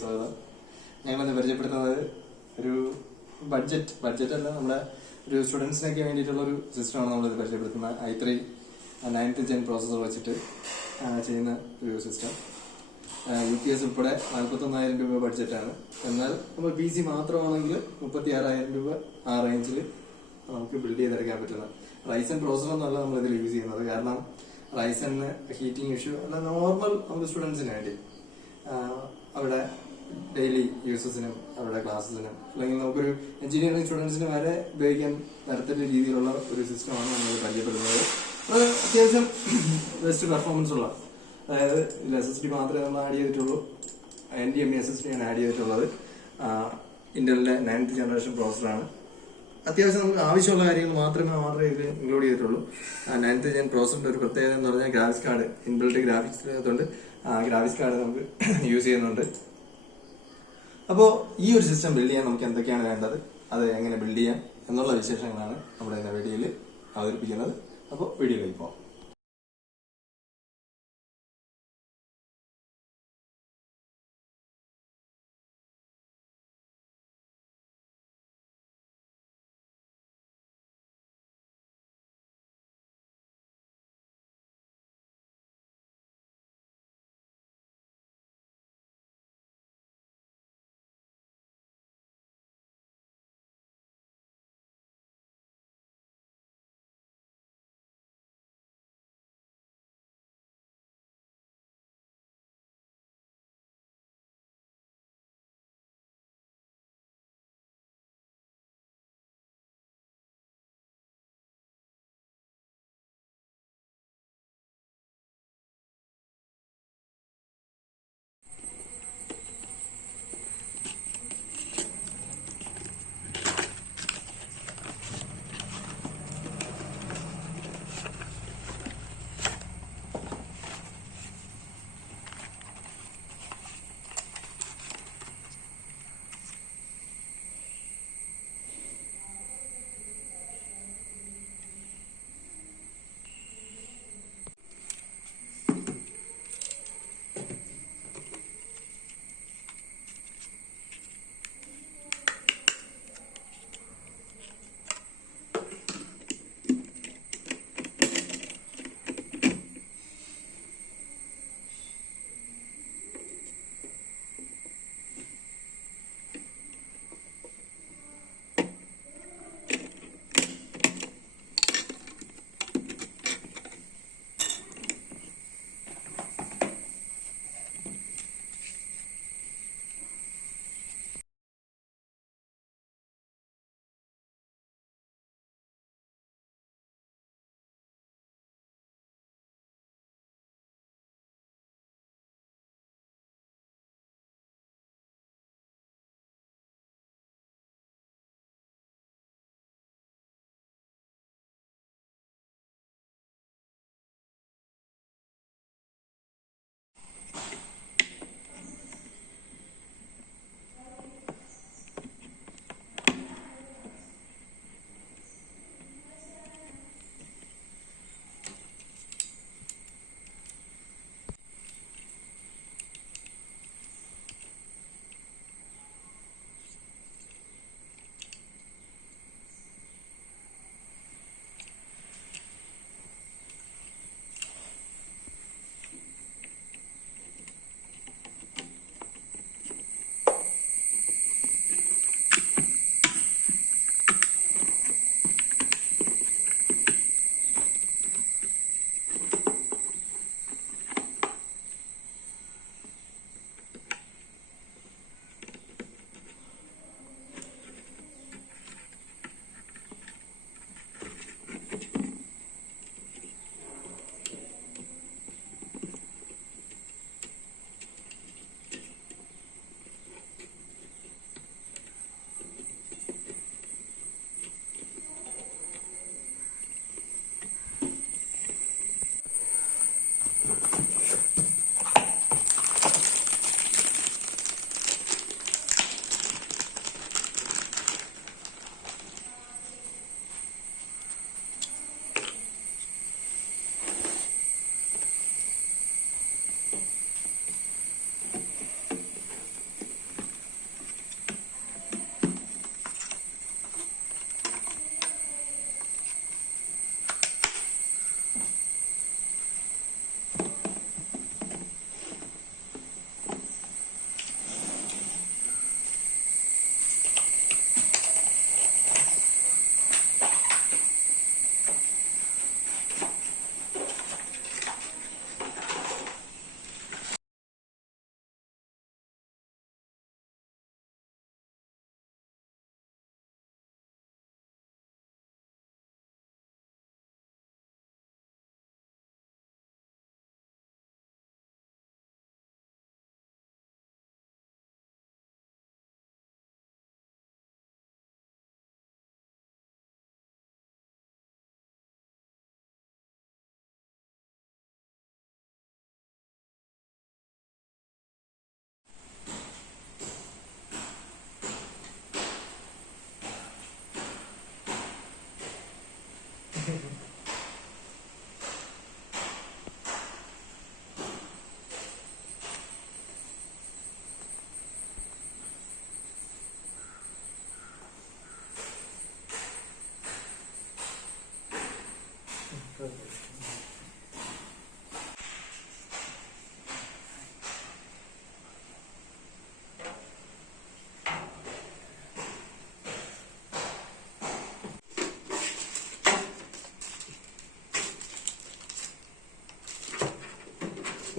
സ്വാഗതം. ഞങ്ങളിന്ന് പരിചയപ്പെടുത്തുന്നത് ഒരു ബഡ്ജറ്റ് അല്ല, നമ്മുടെ ഒരു സ്റ്റുഡൻസിനൊക്കെ വേണ്ടിയിട്ടുള്ള ഒരു സിസ്റ്റമാണ് നമ്മളിത് പരിചയപ്പെടുത്തുന്നത്. i3 9th Gen പ്രോസസ്സർ വെച്ചിട്ട് ചെയ്യുന്ന ഒരു സിസ്റ്റം. UPS ഉൾപ്പെടെ 41,000 രൂപ ബഡ്ജറ്റാണ്. എന്നാൽ നമ്മൾ PC മാത്രമാണെങ്കിൽ 36,000 രൂപ ആ റേഞ്ചിൽ നമുക്ക് ബിൽഡ് ചെയ്തെടുക്കാൻ പറ്റുന്ന റൈസൻ പ്രോസസ്സർ എന്നല്ല നമ്മളിതിൽ യൂസ് ചെയ്യുന്നത്. കാരണം റൈസന് ഹീറ്റിംഗ് ഇഷ്യൂ അല്ല, നോർമൽ നമുക്ക് സ്റ്റുഡൻസിന് വേണ്ടി അവിടെ ഡെയിലി യൂസസിനും അവരുടെ ക്ലാസ്സസിനും അല്ലെങ്കിൽ നമുക്കൊരു എഞ്ചിനീയറിംഗ് സ്റ്റുഡൻസിന് വരെ ഉപയോഗിക്കാൻ തരത്തിലുള്ള രീതിയിലുള്ള ഒരു സിസ്റ്റമാണ് നമ്മൾ പരിചയപ്പെടുന്നത്. അത് അത്യാവശ്യം ബെസ്റ്റ് പെർഫോമൻസ് ഉള്ള, അതായത് ഇതിൽ SSD മാത്രമേ നമ്മൾ ആഡ് ചെയ്തിട്ടുള്ളൂ. NVMe SSD ആണ് ആഡ് ചെയ്തിട്ടുള്ളത്. ഇന്റലിന്റെ 9th ജനറേഷൻ പ്രോസസ്സറാണ്. അത്യാവശ്യം നമുക്ക് ആവശ്യമുള്ള കാര്യങ്ങൾ മാത്രമേ ഇതിൽ ഇൻക്ലൂഡ് ചെയ്തിട്ടുള്ളൂ. 9th Gen പ്രോസസറിന്റെ ഒരു പ്രത്യേകത എന്ന് പറഞ്ഞാൽ ഗ്രാഫിക്സ് കാർഡ്, ഇൻബിൽറ്റ് ഗ്രാഫിക്സ് അതുകൊണ്ട് ഗ്രാഫിക്സ് കാർഡ് നമുക്ക് യൂസ് ചെയ്യുന്നുണ്ട്. അപ്പോൾ ഈ ഒരു സിസ്റ്റം ബിൽഡ് ചെയ്യാൻ നമുക്ക് എന്തൊക്കെയാണ് വേണ്ടത്, അത് എങ്ങനെ ബിൽഡ് ചെയ്യാം എന്നുള്ള വിശേഷങ്ങളാണ് നമ്മുടെ ഇന്ന വീഡിയോയിൽ അവതരിപ്പിക്കുന്നത്. അപ്പോൾ വീഡിയോയിലേക്ക് പോകാം.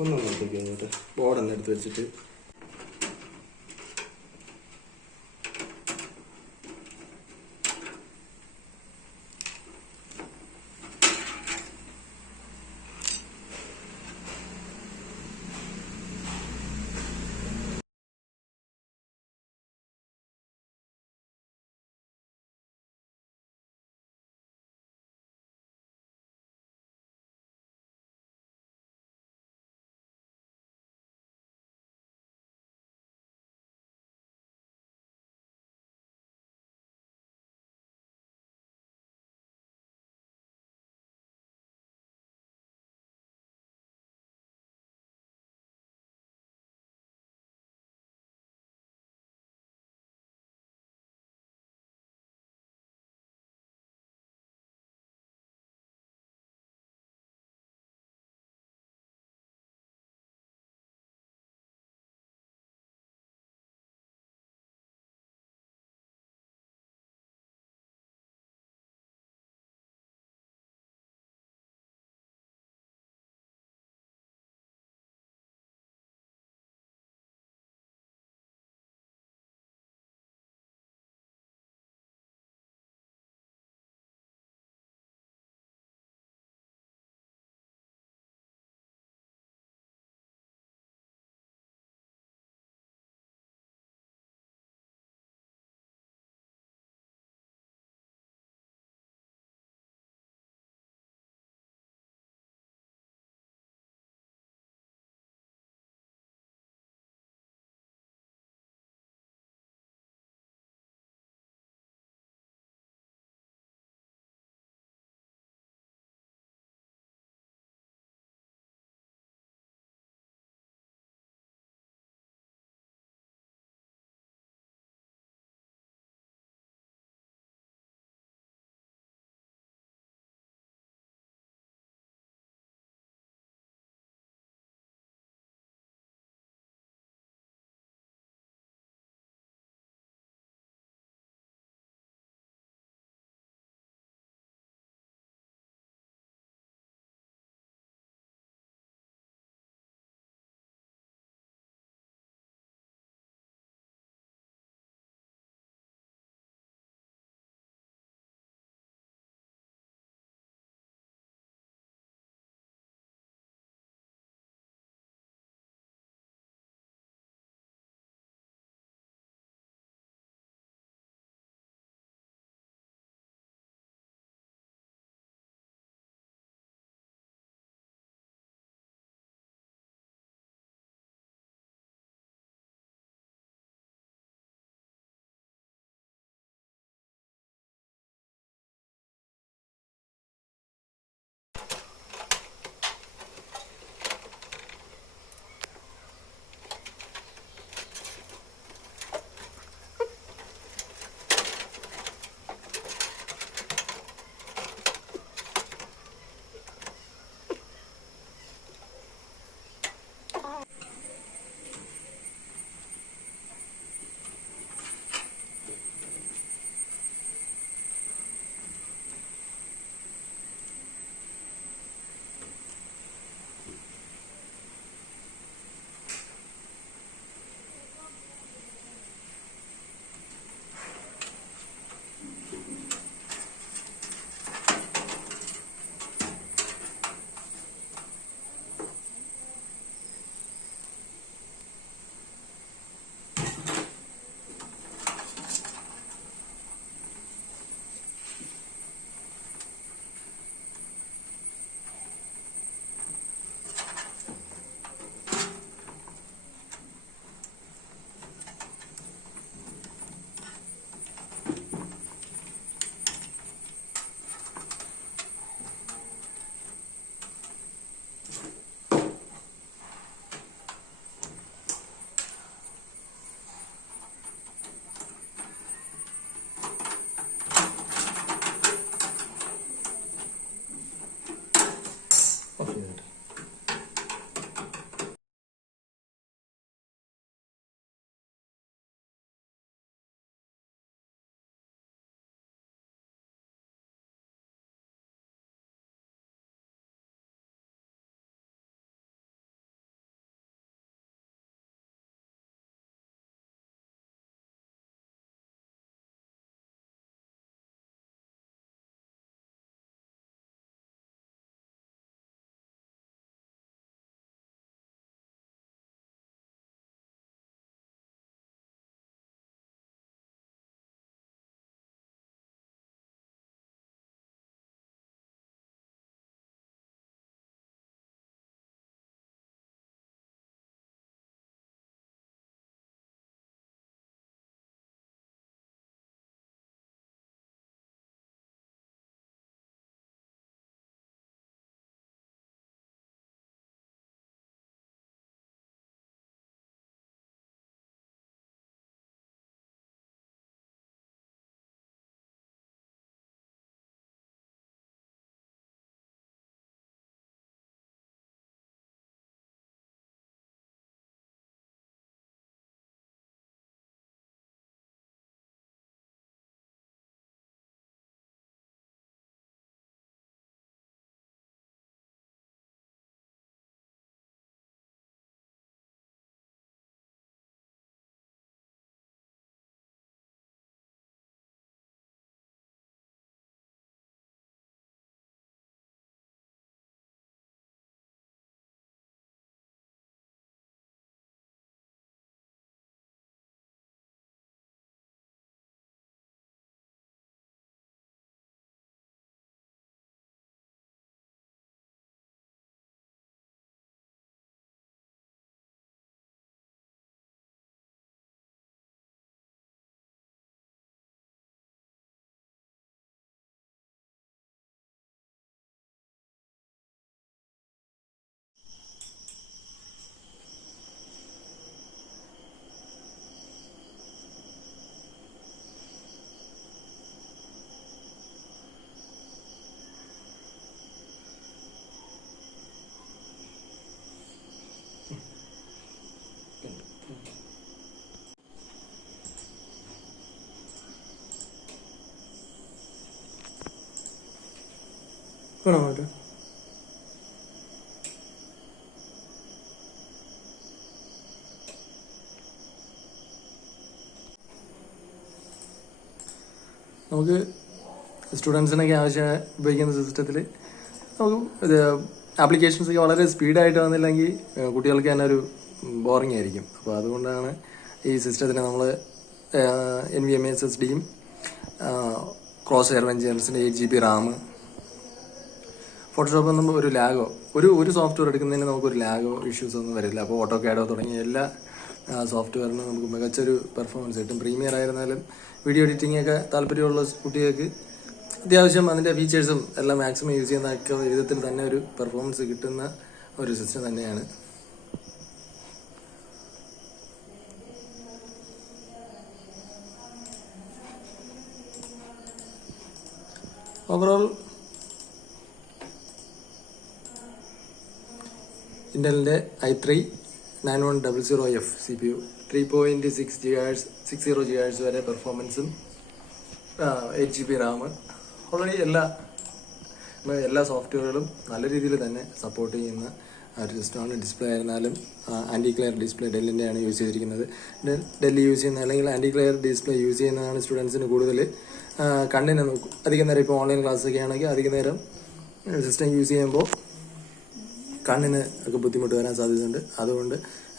ഒന്നൊന്നത്തേക്ക് കഴിഞ്ഞിട്ട് ബോർഡൊന്ന് എടുത്ത് വെച്ചിട്ട് ഓഫ് ചെയ്തിട്ട് വേണോ? നമുക്ക് സ്റ്റുഡൻസിനൊക്കെ ആവശ്യം ഉപയോഗിക്കുന്ന സിസ്റ്റത്തിൽ നമുക്ക് ഇത് ആപ്ലിക്കേഷൻസ് ഒക്കെ വളരെ സ്പീഡായിട്ട് വന്നില്ലെങ്കിൽ കുട്ടികൾക്ക് തന്നെ ഒരു ബോറിംഗ് ആയിരിക്കും. അപ്പോൾ അതുകൊണ്ടാണ് ഈ സിസ്റ്റത്തിന് നമ്മൾ NVMe SSDയും ക്രോസ് ഹെയർ വെഞ്ചേഴ്സിൻ്റെ 8GB RAM, ഫോട്ടോഷോപ്പ് ഒന്നും ഒരു ലാഗോ ഒരു സോഫ്റ്റ്വെയർ എടുക്കുന്നതിന് നമുക്കൊരു ലാഗോ ഇഷ്യൂസ് ഒന്നും വരില്ല. അപ്പോൾ ഓട്ടോകാഡോ തുടങ്ങിയ എല്ലാ സോഫ്റ്റ്വെയറിനും നമുക്ക് മികച്ചൊരു പെർഫോമൻസ് കിട്ടും. പ്രീമിയർ ആയിരുന്നാലും വീഡിയോ എഡിറ്റിംഗ് ഒക്കെ താല്പര്യമുള്ള കുട്ടികൾക്ക് അത്യാവശ്യം അതിൻ്റെ ഫീച്ചേഴ്സും എല്ലാം മാക്സിമം യൂസ് ചെയ്യുന്ന വിധത്തിൽ തന്നെ ഒരു പെർഫോമൻസ് കിട്ടുന്ന ഒരു സിസ്റ്റം തന്നെയാണ്. Overall ഇന്റലിൻ്റെ i3 9100F CPU 3.60 GHz വരെ പെർഫോമൻസും 8GB RAM, ഓൾറെഡി എല്ലാ സോഫ്റ്റ്വെയറുകളും നല്ല രീതിയിൽ തന്നെ സപ്പോർട്ട് ചെയ്യുന്ന ഒരു സിസ്റ്റമാണ്. ഡിസ്പ്ലേ ആയിരുന്നാലും ആൻറ്റി ക്ലെയർ ഡിസ്പ്ലേ ഡെല്ലിൻ്റെയാണ് യൂസ് ചെയ്തിരിക്കുന്നത്. ഡെല്ല് യൂസ് ചെയ്യുന്ന അല്ലെങ്കിൽ ആൻറ്റി ക്ലെയർ ഡിസ്പ്ലേ യൂസ് ചെയ്യുന്നതാണ് സ്റ്റുഡൻസിന് കൂടുതൽ കണ്ണിനെ നോക്കും. അധികം നേരം ഇപ്പോൾ ഓൺലൈൻ ക്ലാസ്സൊക്കെ ആണെങ്കിൽ അധികം നേരം സിസ്റ്റം യൂസ് ചെയ്യുമ്പോൾ കണ്ണിന് ഒക്കെ ബുദ്ധിമുട്ട് വരാൻ സാധ്യതയുണ്ട്. അതുകൊണ്ട്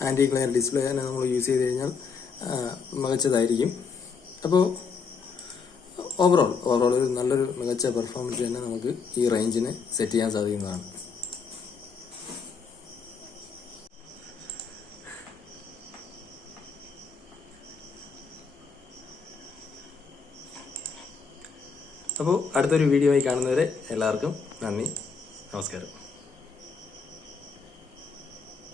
ആൻറ്റി ക്ലെയർ ഡിസ്പ്ലേ തന്നെ നമ്മൾ യൂസ് ചെയ്ത് കഴിഞ്ഞാൽ മികച്ചതായിരിക്കും. അപ്പോൾ ഓവറോൾ ഒരു നല്ലൊരു മികച്ച പെർഫോമൻസ് തന്നെ നമുക്ക് ഈ റേഞ്ചിന് സെറ്റ് ചെയ്യാൻ സാധിക്കുന്നതാണ്. അപ്പോൾ അടുത്തൊരു വീഡിയോ ആയി കാണുന്നവരെ എല്ലാവർക്കും നന്ദി, നമസ്കാരം.